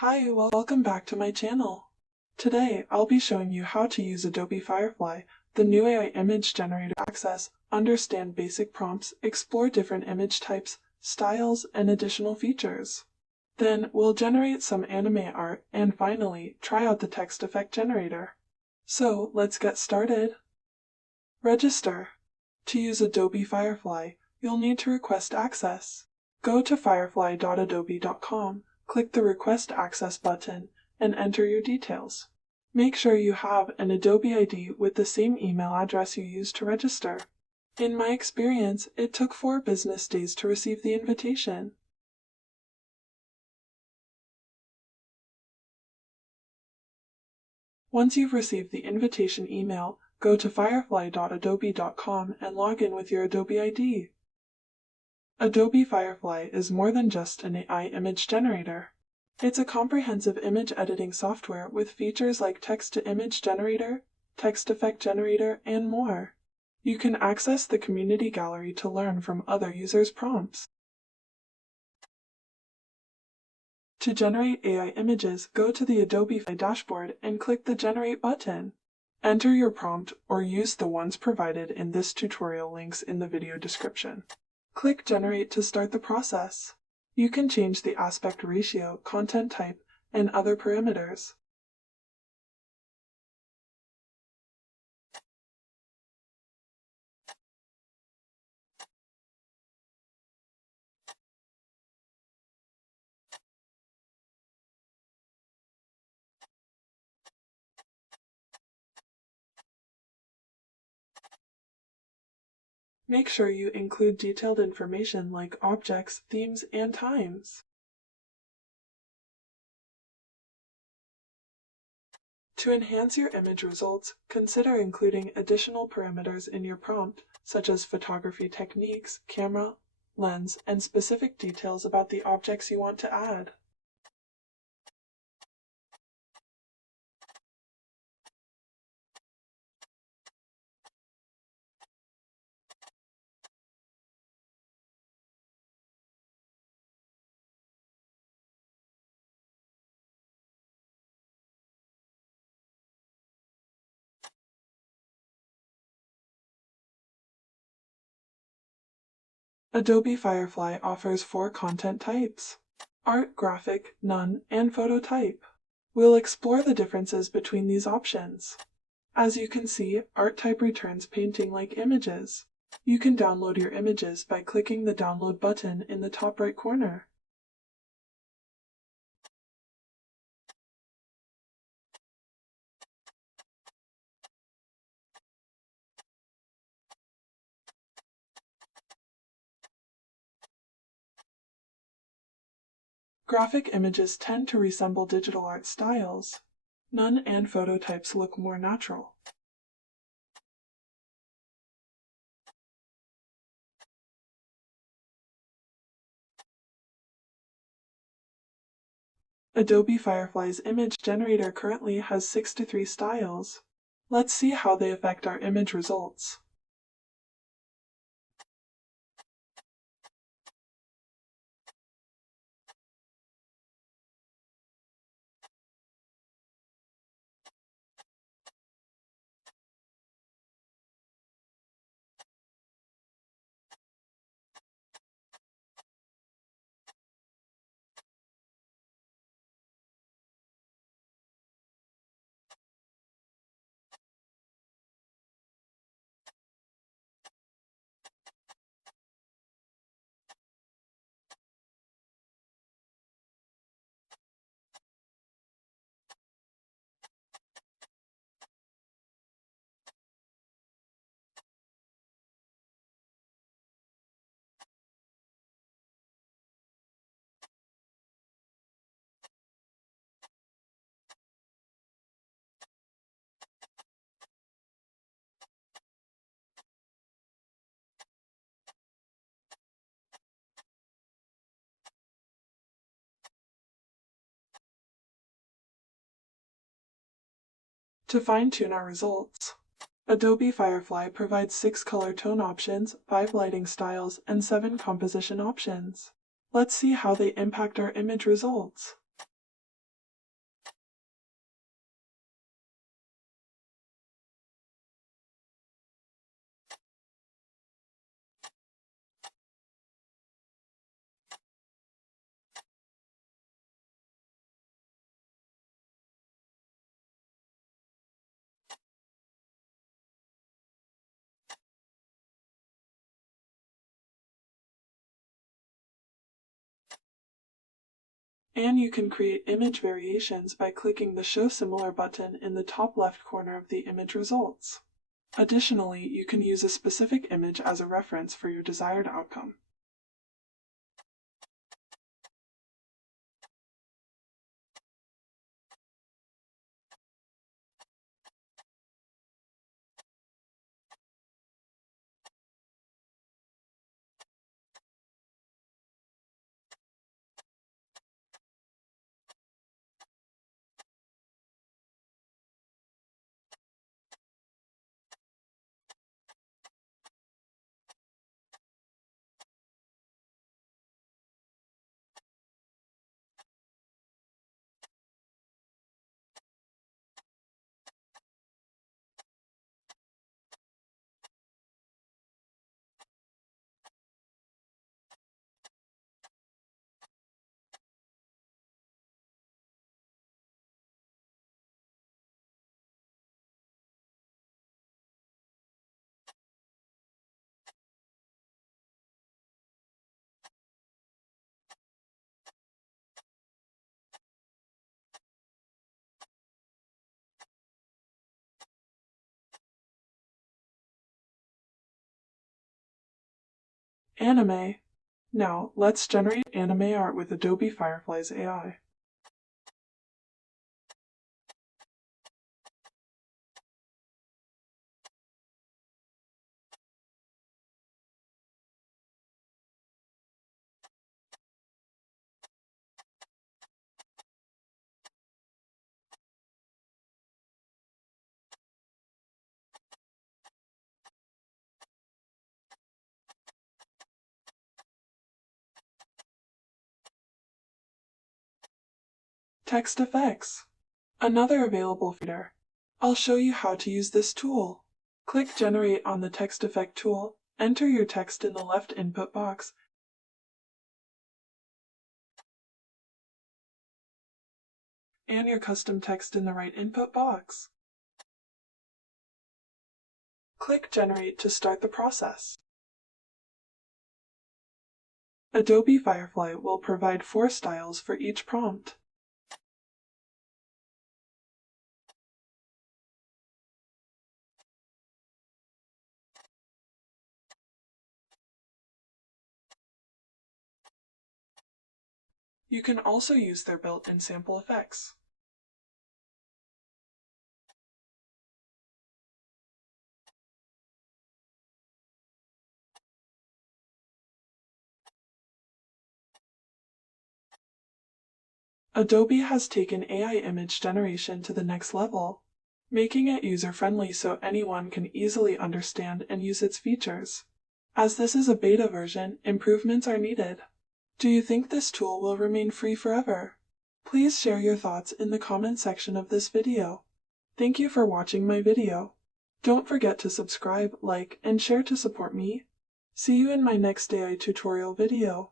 Hi, welcome back to my channel. Today, I'll be showing you how to use Adobe Firefly, the new AI image generator to access, understand basic prompts, explore different image types, styles, and additional features. Then, we'll generate some anime art, and finally, try out the text effect generator. So, let's get started. Register. To use Adobe Firefly, you'll need to request access. Go to firefly.adobe.com. Click the Request Access button and enter your details. Make sure you have an Adobe ID with the same email address you used to register. In my experience, it took 4 business days to receive the invitation. Once you've received the invitation email, go to firefly.adobe.com and log in with your Adobe ID. Adobe Firefly is more than just an AI image generator. It's a comprehensive image editing software with features like text-to-image generator, text effect generator, and more. You can access the community gallery to learn from other users' prompts. To generate AI images, go to the Adobe dashboard and click the Generate button. Enter your prompt or use the ones provided in this tutorial links in the video description. Click Generate to start the process. You can change the aspect ratio, content type, and other parameters. Make sure you include detailed information like objects, themes, and times. To enhance your image results, consider including additional parameters in your prompt, such as photography techniques, camera, lens, and specific details about the objects you want to add. Adobe Firefly offers 4 content types: art, graphic, none, and photo type. We'll explore the differences between these options. As you can see, art type returns painting-like images. You can download your images by clicking the Download button in the top right corner. Graphic images tend to resemble digital art styles. None and photo types look more natural. Adobe Firefly's image generator currently has 63 styles. Let's see how they affect our image results. To fine-tune our results, Adobe Firefly provides 6 color tone options, 5 lighting styles, and 7 composition options. Let's see how they impact our image results. And you can create image variations by clicking the Show Similar button in the top left corner of the image results. Additionally, you can use a specific image as a reference for your desired outcome. Anime. Now, let's generate anime art with ADOBE Firefly's AI. Text effects. Another available feature. I'll show you how to use this tool. Click Generate on the text effect tool, enter your text in the left input box, and your custom text in the right input box. Click Generate to start the process. ADOBE Firefly will provide 4 styles for each prompt. You can also use their built-in sample effects. ADOBE has taken AI image generation to the next level, making it user-friendly so anyone can easily understand and use its features. As this is a beta version, improvements are needed. Do you think this tool will remain free forever? Please share your thoughts in the comment section of this video. Thank you for watching my video. Don't forget to subscribe, like, and share to support me. See you in my next AI tutorial video.